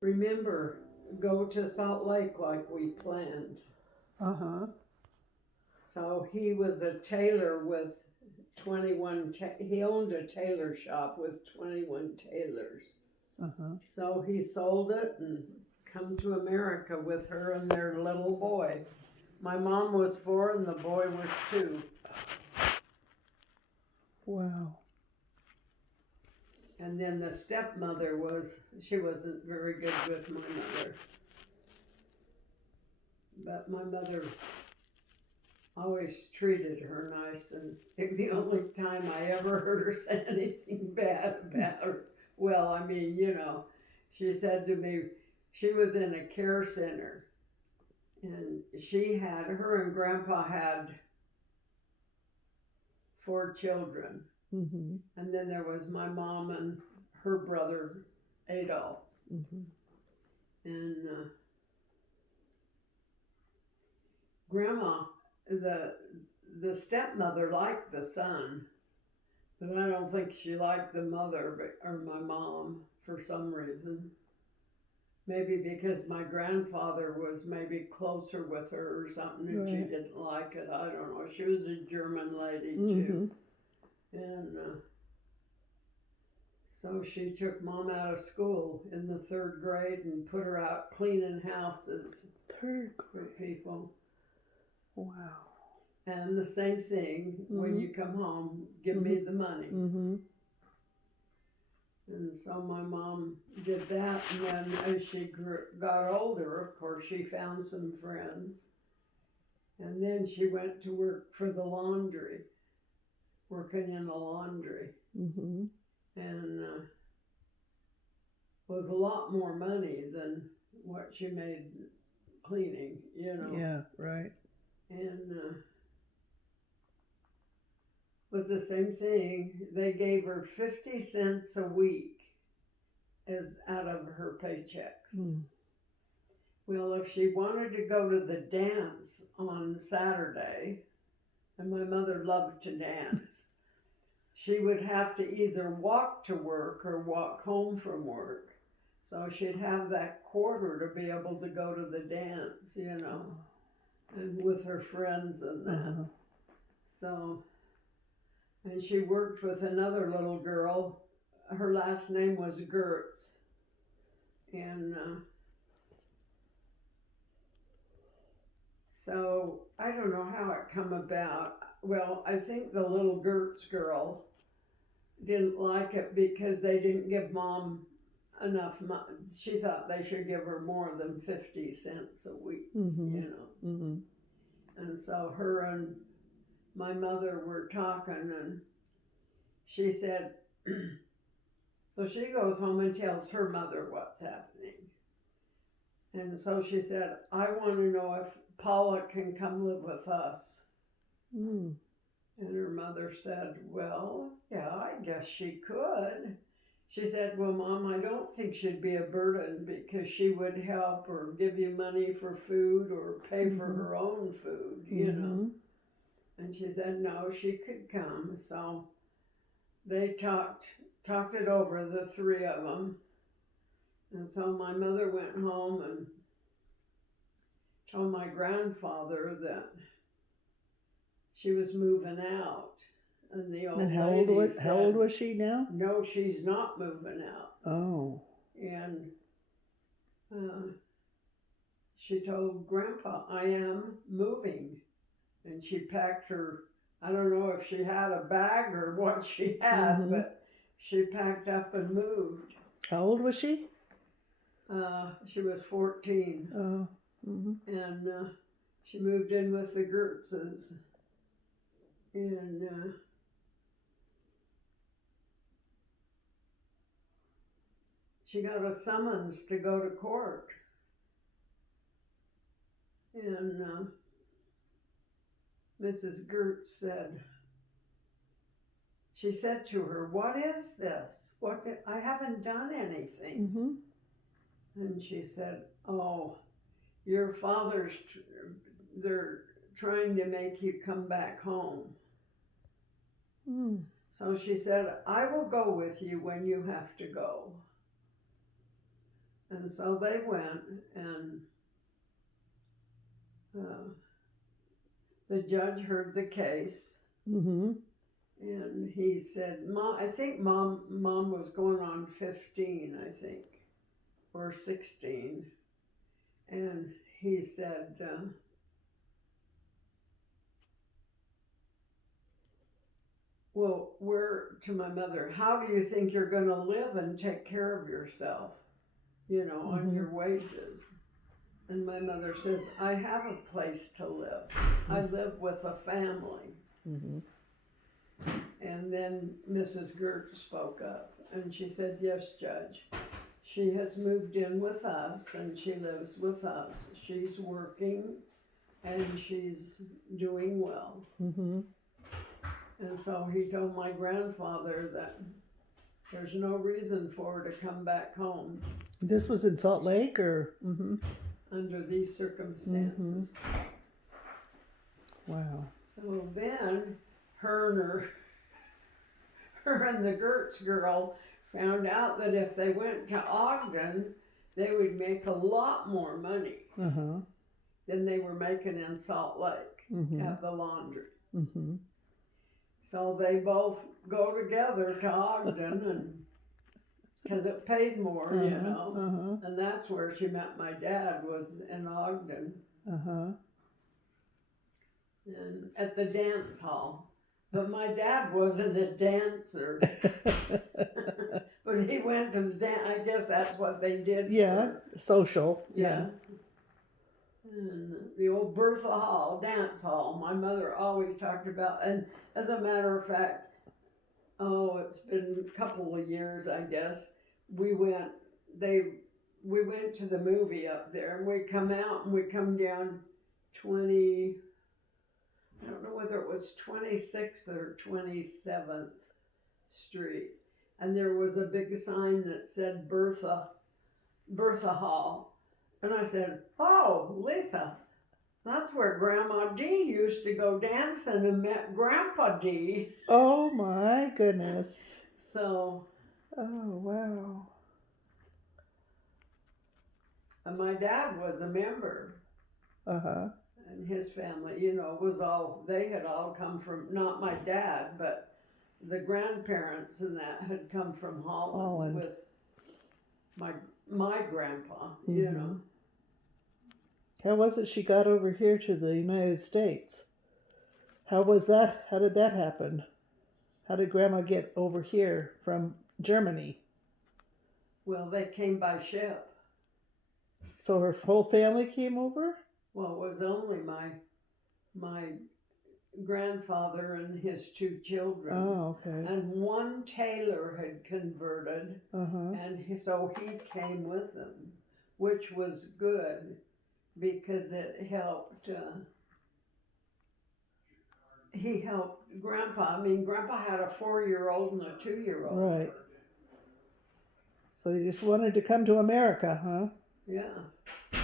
remember, go to Salt Lake like we planned. Uh-huh. So he was a tailor with 21, he owned a tailor shop with 21 tailors. Uh-huh. So he sold it and come to America with her and their little boy. My mom was 4 and the boy was 2. Wow. And then the stepmother she wasn't very good with my mother. But my mother always treated her nice, and the only time I ever heard her say anything bad about her, well, I mean, she said to me, she was in a care center, and her and Grandpa had 4 children. Mm-hmm. And then there was my mom and her brother, Adolf. Mm-hmm. And Grandma, the stepmother liked the son, but I don't think she liked the mother or my mom for some reason. Maybe because my grandfather was maybe closer with her or something and she didn't like it. I don't know. She was a German lady too. And so she took Mom out of school in the 3rd grade and put her out cleaning houses 3rd for people. Wow. And the same thing, when you come home, give me the money. Mm-hmm. And so my mom did that, and then as she got older, of course, she found some friends. And then she went to work for the laundry, working in the laundry. Mm-hmm. And was a lot more money than what she made cleaning, Yeah, right. And was the same thing. They gave her 50 cents a week as out of her paychecks. Mm. Well, if she wanted to go to the dance on Saturday, and my mother loved to dance, she would have to either walk to work or walk home from work. So she'd have that quarter to be able to go to the dance, and with her friends and that. Uh-huh. So, and she worked with another little girl. Her last name was Gertz. And so I don't know how it come about. Well, I think the little Gertz girl didn't like it because they didn't give Mom enough money. She thought they should give her more than 50 cents a week, Mm-hmm. Mm-hmm. And so her and my mother were talking, and she said, so she goes home and tells her mother what's happening. And so she said, I want to know if Paula can come live with us. Mm. And her mother said, well, yeah, I guess she could. She said, well, Mom, I don't think she'd be a burden because she would help or give you money for food or pay for her own food, And she said, no, she could come. So they talked it over, the 3 of them. And so my mother went home and told my grandfather that she was moving out. And the old lady said, how old was she now? No, she's not moving out. Oh. And she told Grandpa, I am moving. And she packed her, I don't know if she had a bag or what she had, but she packed up and moved. How old was she? She was 14. Oh. And she moved in with the Gertzes. And she got a summons to go to court. And Mrs. Gertz said, she said to her, what is this? I haven't done anything. Mm-hmm. And she said, oh, your father's, they're trying to make you come back home. Mm. So she said, I will go with you when you have to go. And so they went, and the judge heard the case, Mm-hmm. and he said, "Mom, I think mom was going on 15, I think, or 16." And he said, "Well, to my mother, how do you think you're going to live and take care of yourself, on Mm-hmm. your wages?" And my mother says, "I have a place to live. I live with a family." Mm-hmm. And then Mrs. Gert spoke up, and she said, "Yes, Judge. She has moved in with us, and she lives with us. She's working, and she's doing well." Mm-hmm. And so he told my grandfather that there's no reason for her to come back home This was in Salt Lake, or? Mm-hmm. under these circumstances. Wow. So then her and the Gertz girl found out that if they went to Ogden, they would make a lot more money Uh-huh. than they were making in Salt Lake Mm-hmm. at the laundry. Mm-hmm. So they both go together to Ogden, and because it paid more, Uh-huh. and that's where she met my dad, was in Ogden, Uh-huh. and at the dance hall. But my dad wasn't a dancer. But he went to the dance. I guess that's what they did. Yeah, social. Yeah. And the old Bertha Hall, dance hall, my mother always talked about. And as a matter of fact, it's been a couple of years, I guess. We went to the movie up there, and we come out and we come down 20, I don't know whether it was 26th or 27th Street. And there was a big sign that said Bertha Hall. And I said, "Oh, Lisa, that's where Grandma D used to go dancing and met Grandpa D." Oh my goodness. So, Oh wow. and my dad was a member, Uh-huh. and his family, they had all come from, not my dad, but the grandparents and that had come from Holland. With my grandpa, Mm-hmm. How was it she got over here to the United States? How was that? How did that happen? How did Grandma get over here from Germany? Well, they came by ship. So her whole family came over? Well, it was only my grandfather and his two children. Oh, okay. And one tailor had converted, Uh-huh. and so he came with them, which was good because it helped. He helped Grandpa. I mean, Grandpa had a 4-year-old and a 2-year-old. Right. So they just wanted to come to America, huh? Yeah.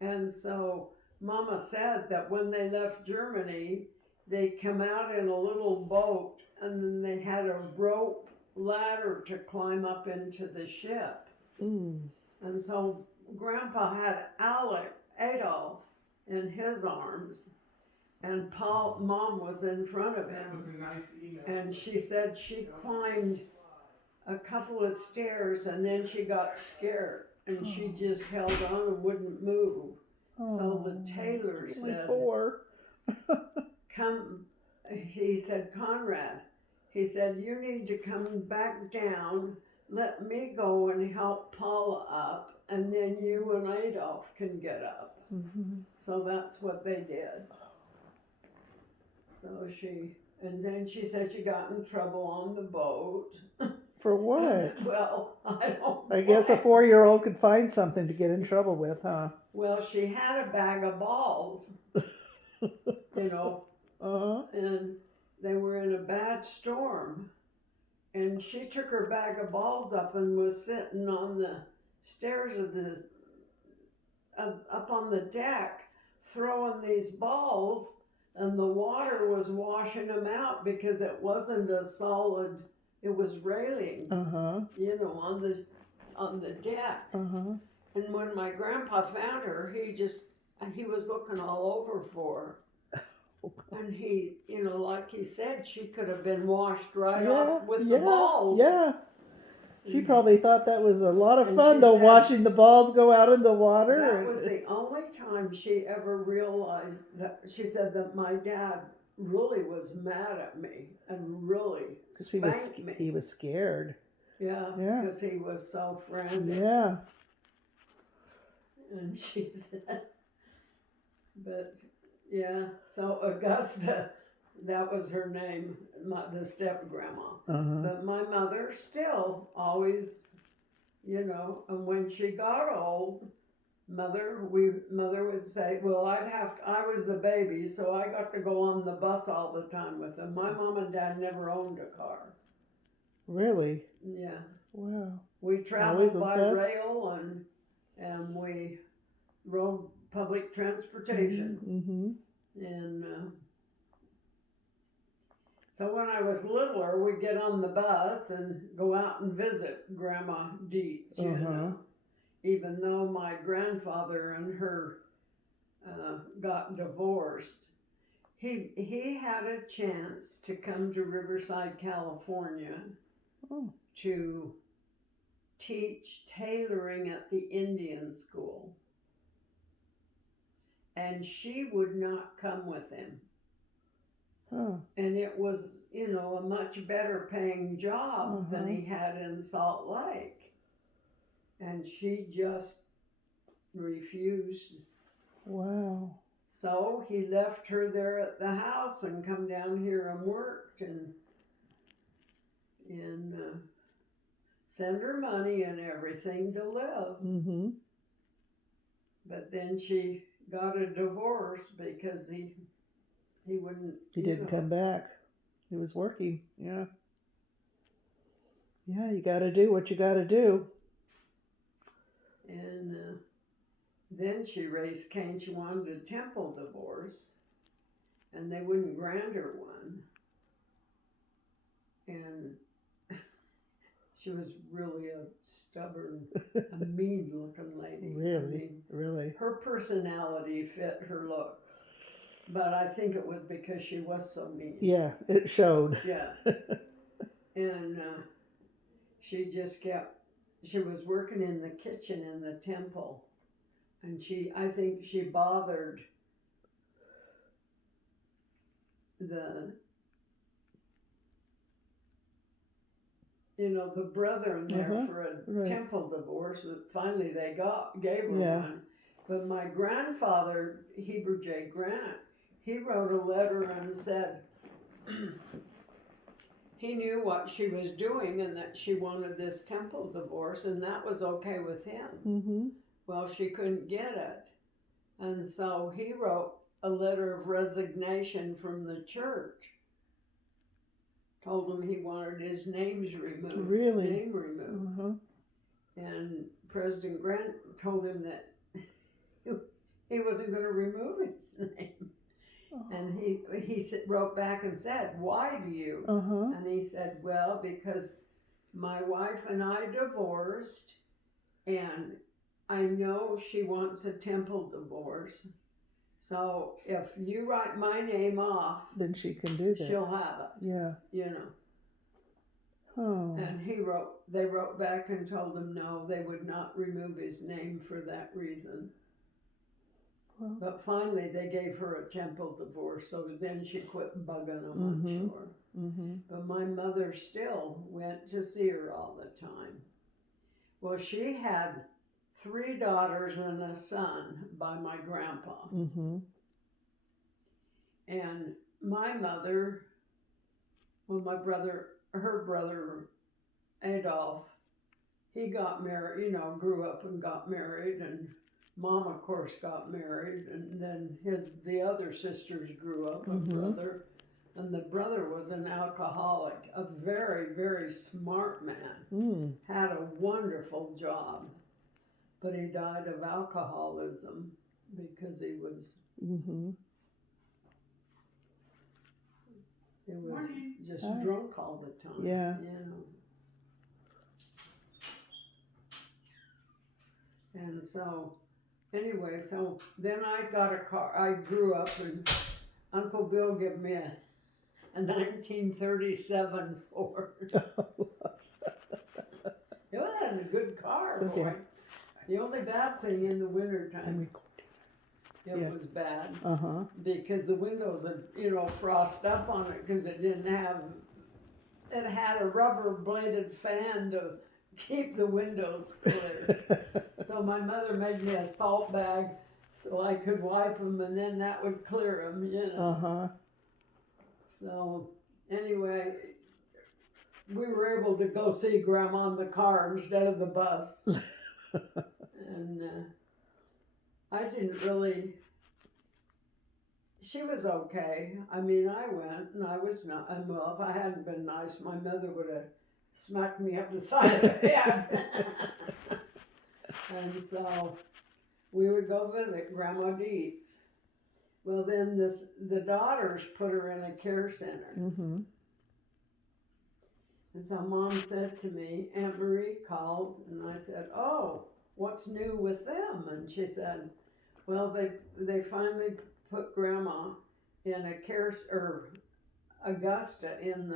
And so Mama said that when they left Germany, they come out in a little boat, and then they had a rope ladder to climb up into the ship. Mm. And so Grandpa had Adolf in his arms, and Mom was in front of him. That was a nice email. And she said she climbed a couple of stairs, and then she got scared, and she just held on and wouldn't move. So the tailor said, 4. "Come," he said, "Conrad," he said, "you need to come back down. Let me go and help Paula up, and then you and Adolf can get up." Mm-hmm. So that's what they did. So and then she said she got in trouble on the boat. For what? Well, I don't know. I guess a 4-year-old could find something to get in trouble with, huh? Well, she had a bag of balls, Uh-huh. and they were in a bad storm. And she took her bag of balls up and was sitting on the stairs up on the deck, throwing these balls, and the water was washing them out because it wasn't a solid, it was railings, Uh-huh. on the on the deck. Uh-huh. And when my grandpa found her, he was looking all over for her. And he, like he said, she could have been washed right off with the balls. Yeah. She probably thought that was a lot of And fun, she though, said watching the balls go out in the water. That was the only time she ever realized that. She said that my dad really was mad at me and really spanked me. He was scared. Yeah, because he was so frantic. Yeah. And she said, but yeah, so Augusta, that was her name, the step grandma. But my mother still always, and when she got old, mother would say, well, I was the baby, so I got to go on the bus all the time with them. My mom and dad never owned a car. Really? Yeah. Wow. We traveled by rail and we rode public transportation. Mm-hmm. And so when I was littler, we'd get on the bus and go out and visit Grandma Dietz, even though my grandfather and her got divorced. He had a chance to come to Riverside, California to teach tailoring at the Indian school. And she would not come with him. And it was, a much better paying job than he had in Salt Lake. And she just refused. Wow. So he left her there at the house and come down here and worked and send her money and everything to live. Mm-hmm. But then she got a divorce because he wouldn't. He didn't come back. He was working. Yeah. Yeah, you got to do what you got to do. And then she raised Cain. She wanted a temple divorce, and they wouldn't grant her one. And she was really a stubborn, a mean-looking lady. Really. Her personality fit her looks. But I think it was because she was so mean. Yeah, it showed. Yeah. And she was working in the kitchen in the temple. And I think she bothered the brethren there for a temple divorce that finally they gave her one. But my grandfather, Heber J. Grant, he wrote a letter and said he knew what she was doing and that she wanted this temple divorce, and that was okay with him. Mm-hmm. Well, she couldn't get it. And so he wrote a letter of resignation from the church. Told him he wanted his name removed. Really? And President Grant told him that he wasn't going to remove his name. And he wrote back and said, why do you? And he said, well, because my wife and I divorced, and I know she wants a temple divorce. So if you write my name off, then she can do that. She'll have it. Yeah. And they wrote back and told him no, they would not remove his name for that reason. Well, but finally they gave her a temple divorce, so then she quit bugging them, I'm sure. But my mother still went to see her all the time. Well, she had 3 daughters and a son by my grandpa. And my mother, her brother Adolf, he got married, grew up and got married, and Mom, of course, got married, and then the other sisters grew up, a brother, and the brother was an alcoholic, a very, very smart man, had a wonderful job, but he died of alcoholism because he was just drunk all the time. Yeah. And so, anyway, so then I got a car. I grew up and Uncle Bill gave me a 1937 Ford. It was a good car, Cynthia. boy. The only bad thing in the wintertime, it Yeah. was bad Uh-huh. because the windows would, frost up on it because it had a rubber bladed fan to keep the windows clear. So my mother made me a salt bag so I could wipe them and then that would clear them. Uh-huh. So anyway, we were able to go see Grandma in the car instead of the bus. And I didn't really, she was okay. I mean, I went and I was not, and well, if I hadn't been nice, my mother would have smacked me up the side of the head. And so we would go visit Grandma Dietz. Well, then the daughters put her in a care center. Mm-hmm. And so Mom said to me, Aunt Marie called, and I said, oh, what's new with them? And she said, well, they finally put Grandma in a care, or Augusta in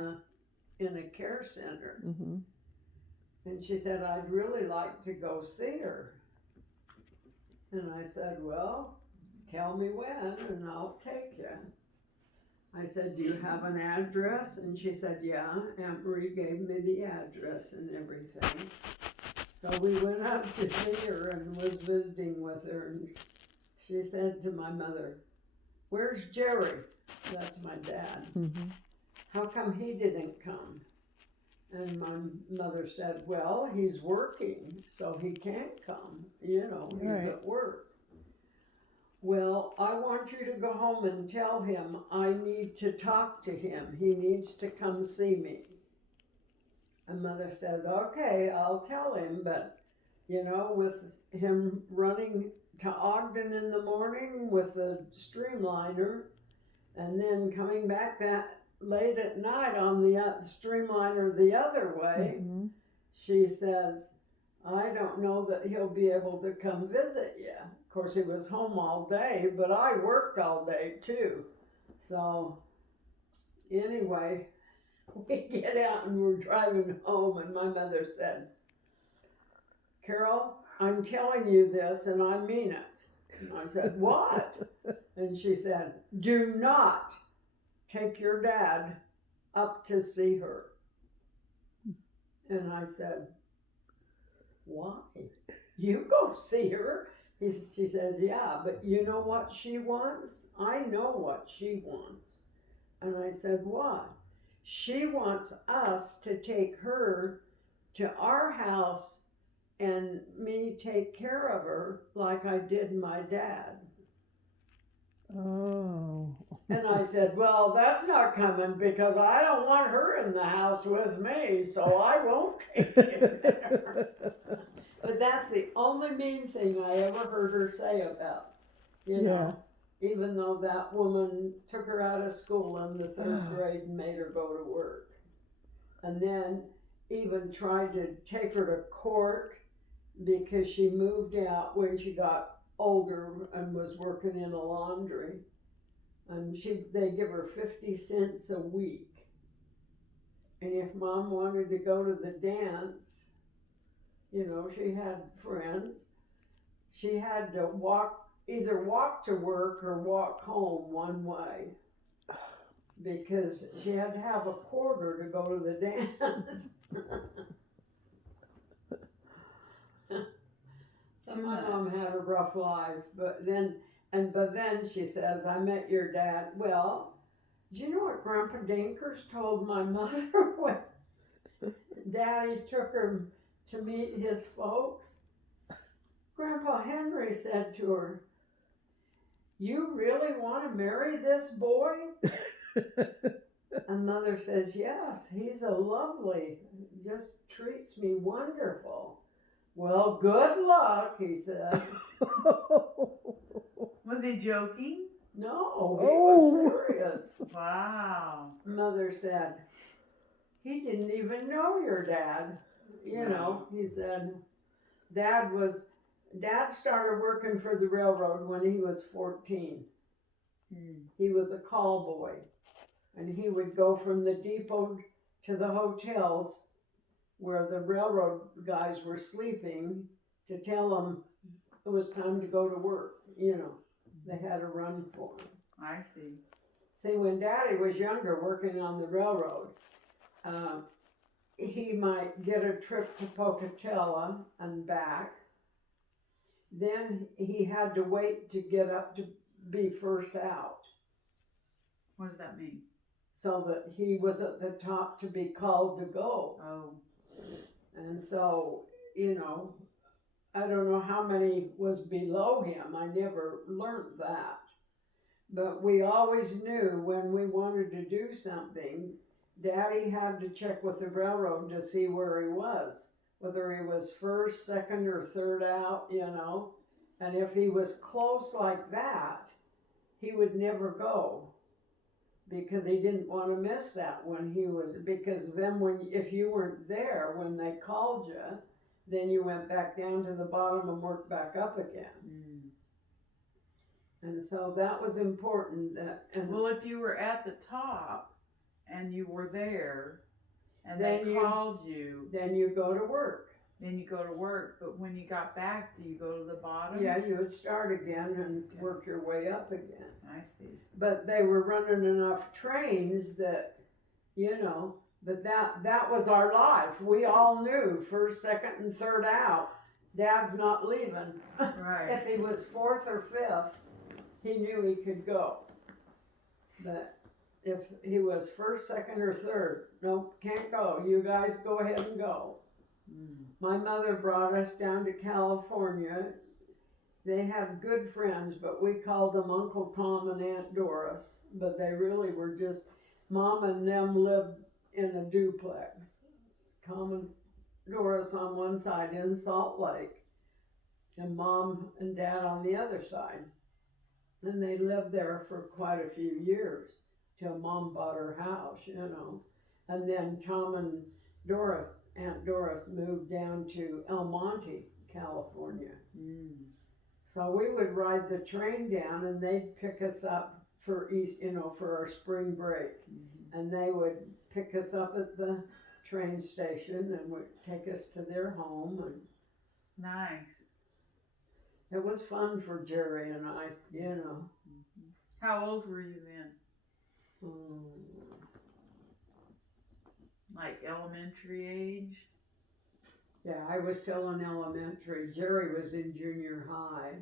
a care center. Mm-hmm. And she said, I'd really like to go see her. And I said, well, tell me when and I'll take you. I said, do you have an address? And she said, yeah. Aunt Marie gave me the address and everything. So we went up to see her and was visiting with her. And she said to my mother, where's Jerry? That's my dad. Mm-hmm. How come he didn't come? And my mother said, well, he's working, so he can't come. He's Right. at work. Well, I want you to go home and tell him I need to talk to him. He needs to come see me. And Mother said, okay, I'll tell him, but, with him running to Ogden in the morning with the streamliner and then coming back that late at night on the streamliner the other way, Mm-hmm. she says, I don't know that he'll be able to come visit you. Of course, he was home all day, but I worked all day too. So anyway, we get out and we're driving home and my mother said, Carol, I'm telling you this and I mean it. And I said, what? And she said, do not take your dad up to see her. And I said, why? You go see her. She says, yeah, but you know what she wants? I know what she wants. And I said, what? She wants us to take her to our house and me take care of her like I did my dad. Oh. And I said, well, that's not coming because I don't want her in the house with me, so I won't take you there. But that's the only mean thing I ever heard her say about, even though that woman took her out of school in the third grade and made her go to work. And then even tried to take her to court because she moved out when she got older and was working in a laundry. And they give her 50 cents a week. And if Mom wanted to go to the dance, she had friends, she had to either walk to work or walk home one way. Because she had to have a quarter to go to the dance. So my mom had a rough life, but then she says, I met your dad. Well, do you know what Grandpa Dinkers told my mother when Daddy took her to meet his folks? Grandpa Henry said to her, you really want to marry this boy? And Mother says, yes, he's a lovely, just treats me wonderful. Well, good luck, he said. Was he joking? No, he was serious. Wow. Mother said, he didn't even know your dad. He said, Dad was Dad started working for the railroad when he was 14. He was a call boy, and he would go from the depot to the hotels where the railroad guys were sleeping to tell them it was time to go to work. They had a run for him. I see. See, when Daddy was younger working on the railroad, he might get a trip to Pocatello and back. Then he had to wait to get up to be first out, What does that mean? so that he was at the top to be called to go. Oh. And so, I don't know how many was below him. I never learned that. But we always knew when we wanted to do something, Daddy had to check with the railroad to see where he was, whether he was first, second, or third out, And if he was close like that, he would never go, because he didn't want to miss that because then if you weren't there when they called you, then you went back down to the bottom and worked back up again. And so that was important. Well, if you were at the top and you were there and Then they called you, then you go to work. then you go to work. But when you got back, do you go to the bottom? Yeah, you would start again and work your way up again. I see. But they were running enough trains that, but that was our life. We all knew first, second, and third out, Dad's not leaving. Right. If he was fourth or fifth, he knew he could go. But if he was first, second, or third, nope, can't go. You guys go ahead and go. My mother brought us down to California. They had good friends, but we called them Uncle Tom and Aunt Doris. But they really were just, Mom and them lived in a duplex. Tom and Doris on one side in Salt Lake, and Mom and Dad on the other side. And they lived there for quite a few years till Mom bought her house, And then Tom and Doris, Aunt Doris, moved down to El Monte, California. So we would ride the train down, and they'd pick us up for for our spring break. And they would pick us up at the train station and would take us to their home. And Nice. it was fun for Jerry and I, How old were you then? Like elementary age? Yeah, I was still in elementary. Jerry was in junior high.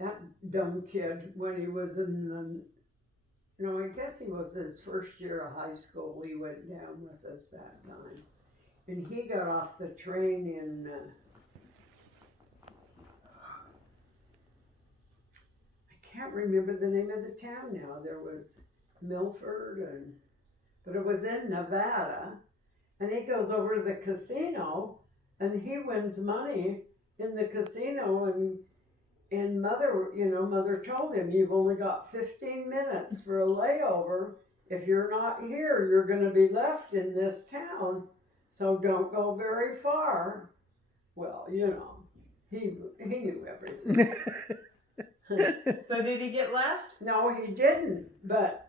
That dumb kid, when he was I guess he was his first year of high school, he went down with us that time. And he got off the train in, I can't remember the name of the town now. There was Milford, but it was in Nevada. And he goes over to the casino, and he wins money in the casino, and Mother told him, you've only got 15 minutes for a layover. If you're not here, you're going to be left in this town, so don't go very far. Well, he knew everything. So did he get left? No, he didn't, but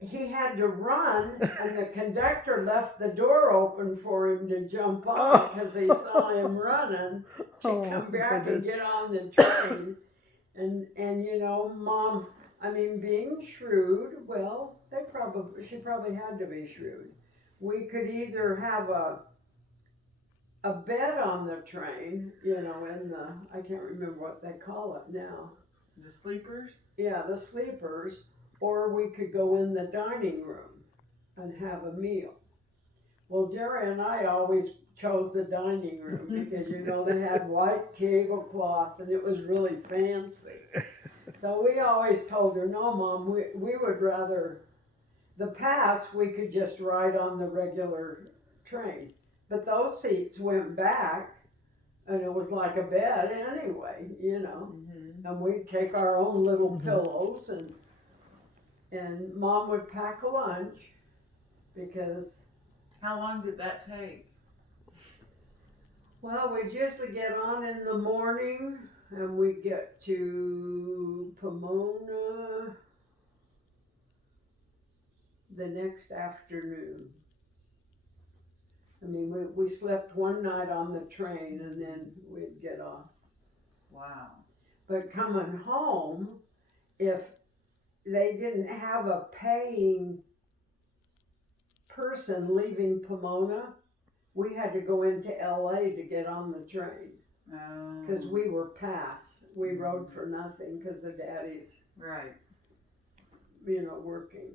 he had to run, and the conductor left the door open for him to jump on because he saw him running to come back and get on the train. And Mom, being shrewd, well, she probably had to be shrewd. We could either have a bed on the train, I can't remember what they call it now. The sleepers? Yeah, the sleepers. Or we could go in the dining room and have a meal. Well, Jerry and I always chose the dining room because, they had white tablecloths and it was really fancy. So we always told her, no, Mom, we would rather, the past we could just ride on the regular train. But those seats went back, and it was like a bed anyway, And we'd take our own little pillows, and Mom would pack a lunch, because... How long did that take? Well, we just get on in the morning and we get to Pomona the next afternoon. I mean, we slept one night on the train and then we'd get off. Wow. But coming home, if they didn't have a paying person leaving Pomona, we had to go into LA to get on the train. Because we were pass. We rode for nothing because of Daddy's, Right. Working.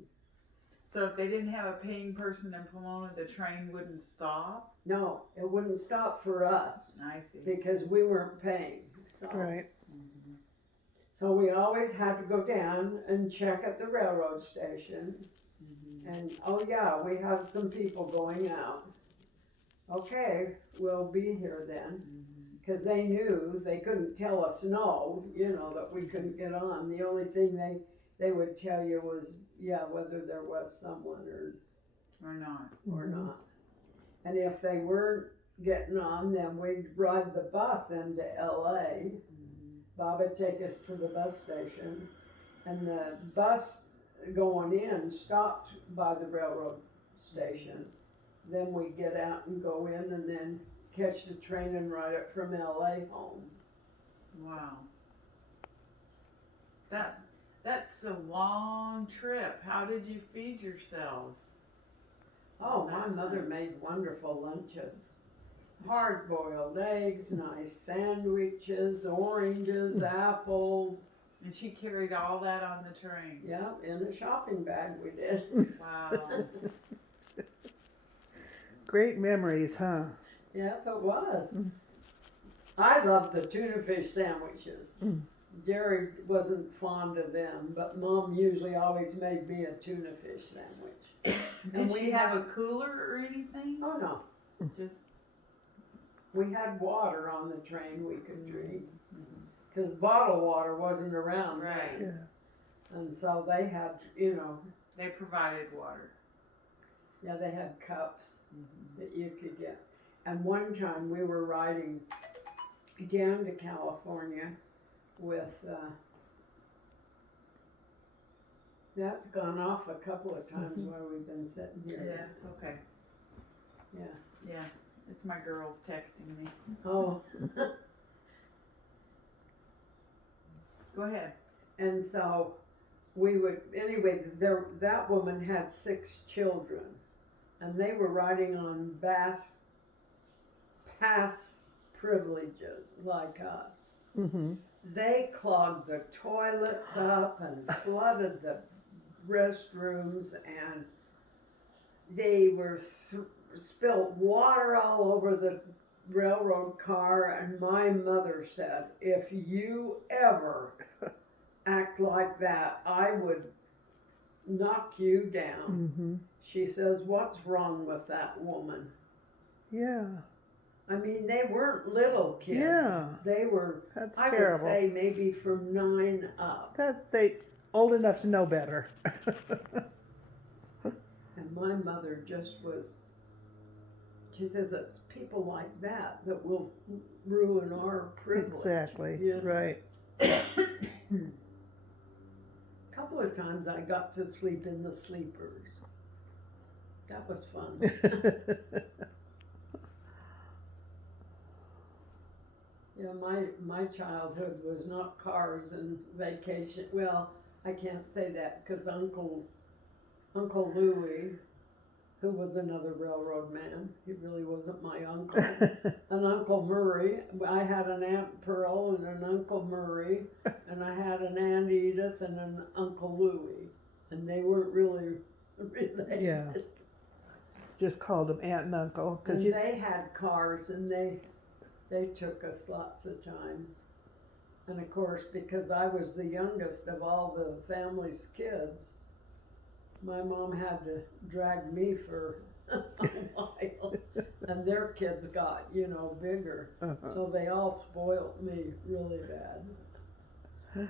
So if they didn't have a paying person in Pomona, the train wouldn't stop? No, it wouldn't stop for us I see. because we weren't paying. So. Right. Mm-hmm. So we always had to go down and check at the railroad station. Mm-hmm. And, oh yeah, we have some people going out. Okay, we'll be here then. Because they knew they couldn't tell us no, that we couldn't get on. The only thing they would tell you was, whether there was someone Or not. or not. And if they weren't getting on, then we'd ride the bus into LA. Bob would take us to the bus station, and the bus going in stopped by the railroad station. Then we get out and go in and then catch the train and ride it from LA home. Wow. That's a long trip. How did you feed yourselves? Oh, my mother made wonderful lunches. Hard-boiled eggs, nice sandwiches, oranges, apples. And she carried all that on the train. Yep, in a shopping bag we did. Wow. Great memories, huh? Yep, it was. I loved the tuna fish sandwiches. Jerry wasn't fond of them, but Mom usually always made me a tuna fish sandwich. Did she have a cooler or anything? Oh no, Just we had water on the train we could drink. Because bottled water wasn't around. Right. then. Yeah. And so they had, they provided water. they had cups that you could get. And one time we were riding down to California with, that's gone off a couple of times while we've been sitting here. Yeah, it's okay. Yeah. Yeah, it's my girls texting me. Oh, Go ahead. and so that woman had 6 children, and they were riding on past privileges like us. Mm-hmm. They clogged the toilets up and flooded the restrooms, and they were spilt water all over the railroad car. And my mother said, if you ever act like that, I would knock you down. Mm-hmm. She says, what's wrong with that woman? Yeah. I mean, they weren't little kids. Yeah. They were, That's I terrible. would say, maybe from 9 up. They old enough to know better. And my mother just was, she says, it's people like that will ruin our privilege. Exactly. Yeah. Right. A couple of times I got to sleep in the sleepers. That was fun. Yeah, my childhood was not cars and vacation. Well, I can't say that because Uncle Louie, who was another railroad man, he really wasn't my uncle. And Uncle Murray, I had an Aunt Pearl and an Uncle Murray, and I had an Aunt Edith and an Uncle Louie, and they weren't really related. Yeah. Just called them aunt and uncle And they had cars, and they took us lots of times. And of course, because I was the youngest of all the family's kids, my mom had to drag me for a while. And their kids got, bigger. Uh-huh. So they all spoiled me really bad.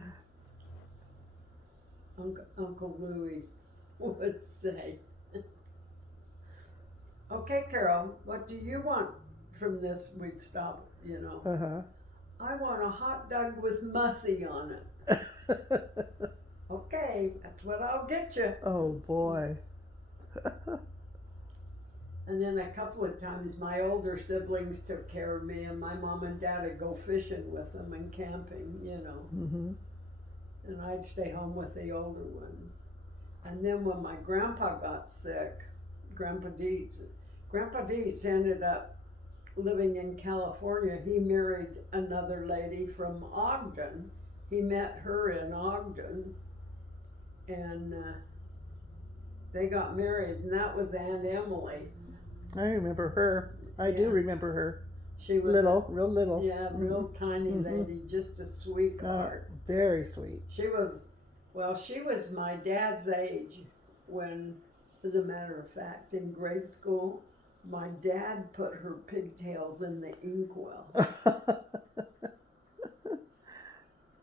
Uncle Louie would say. Okay, Carol, what do you want from this, we'd stop, you know. Uh-huh. I want a hot dog with mussy on it. Okay, that's what I'll get you. Oh boy. And then a couple of times my older siblings took care of me, and my mom and dad would go fishing with them and camping, you know. Mm-hmm. And I'd stay home with the older ones. And then when my grandpa got sick, Grandpa Dietz ended up living in California. He married another lady from Ogden. He met her in Ogden, and they got married, and that was Aunt Emily. I remember her. I do remember her. She was real little. Yeah, real tiny lady, just a sweetheart. Very sweet. She was my dad's age when, as a matter of fact, in grade school, my dad put her pigtails in the inkwell.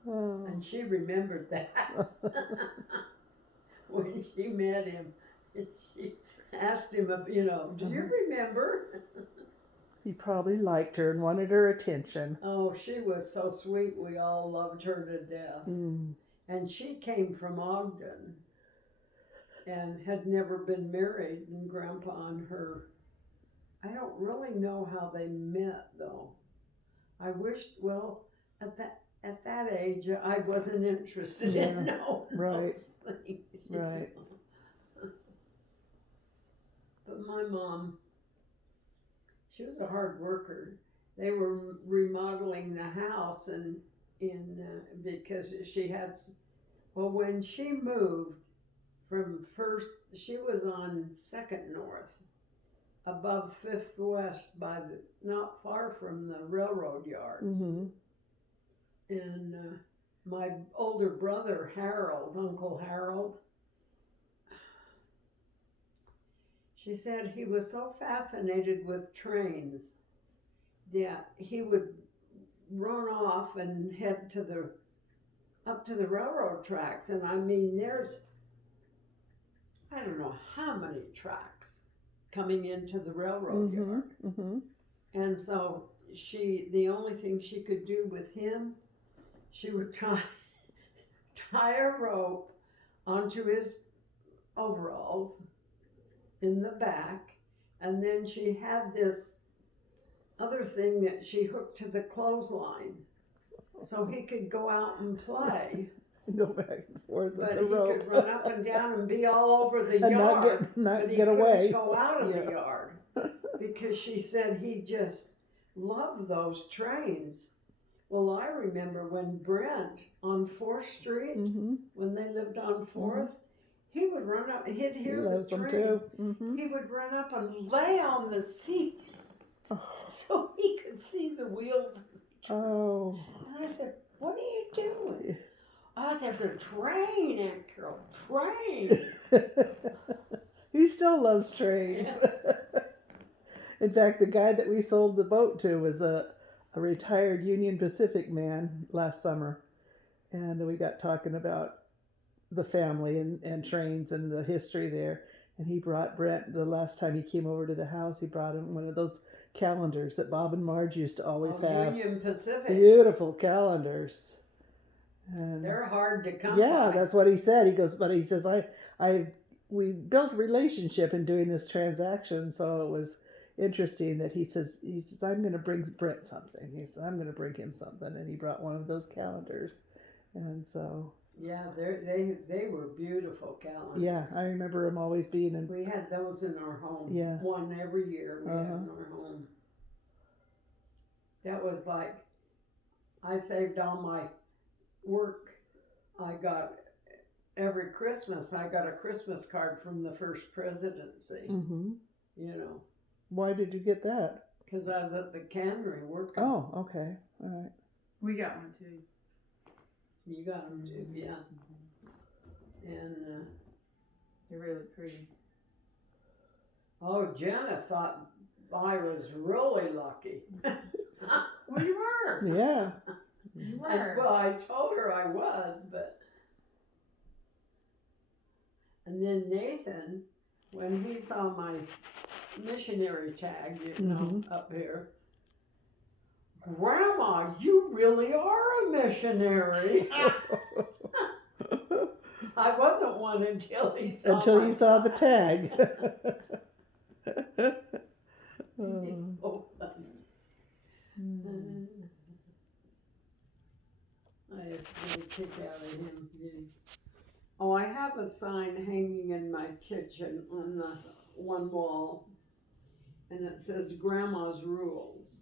Oh. And she remembered that. When she met him, she asked him, you know, do you remember? He probably liked her and wanted her attention. Oh, she was so sweet. We all loved her to death. Mm. And she came from Ogden and had never been married, and Grandpa and her, I don't really know how they met though. I wished, well, at that age, I wasn't interested in knowing those things. Right. But my mom, she was a hard worker. They were remodeling the house, and because she had, well, when she moved from first, she was on 2nd North, above 5th West, not far from the railroad yards. Mm-hmm. And my older brother, Harold, Uncle Harold, she said he was so fascinated with trains that he would run off and head up to the railroad tracks. And I mean, there's, I don't know how many tracks coming into the railroad yard. Mm-hmm. And so the only thing she could do with him, she would tie a rope onto his overalls in the back, and then she had this other thing that she hooked to the clothesline so he could go out and play. Go back and forth with But the he rope. could run up and down and be all over the And yard. not but he get away. couldn't go out of the yard because she said he just loved those trains. Well, I remember when Brent on 4th Street, Mm-hmm. when they lived on 4th, he would run up, he'd He hear loves the them train. too. Mm-hmm. He would run up and lay on the seat Oh. so he could see the wheels of the train. Oh. And I said, what are you doing? Oh, there's a train, Aunt Carol, train. He still loves trains. In fact, the guy that we sold the boat to was a retired Union Pacific man last summer. And we got talking about the family and trains and the history there. And he brought Brent, the last time he came over to the house, he brought him one of those calendars that Bob and Marge used to always have. Union Pacific. Beautiful calendars. And they're hard to come yeah, by. that's what he said. He goes, but he says, we built a relationship in doing this transaction, so it was interesting that he says, I'm going to bring Brent something. He said, I'm going to bring him something, and he brought one of those calendars, and so. Yeah, they were beautiful calendars. Yeah, I remember him always being in. We had those in our home. Yeah. One every year we had in our home. That was like, I saved all my work. I got, every Christmas, I got a Christmas card from the first presidency. Mm-hmm. You know. Why did you get that? Because I was at the cannery working. Oh, okay. All right. We got one too. You got them too, yeah. And, They're really pretty. oh, Jenna thought I was really lucky. Well, you were. Yeah. You were. And, well, I told her I was, but. And then Nathan, when he saw my missionary tag, you know, up here, Grandma, you really are a missionary. I wasn't one until he saw Until my you saw the sign. tag. Oh, funny. I have to kick out of him. Oh, I have a sign hanging in my kitchen on the one wall, and it says Grandma's Rules.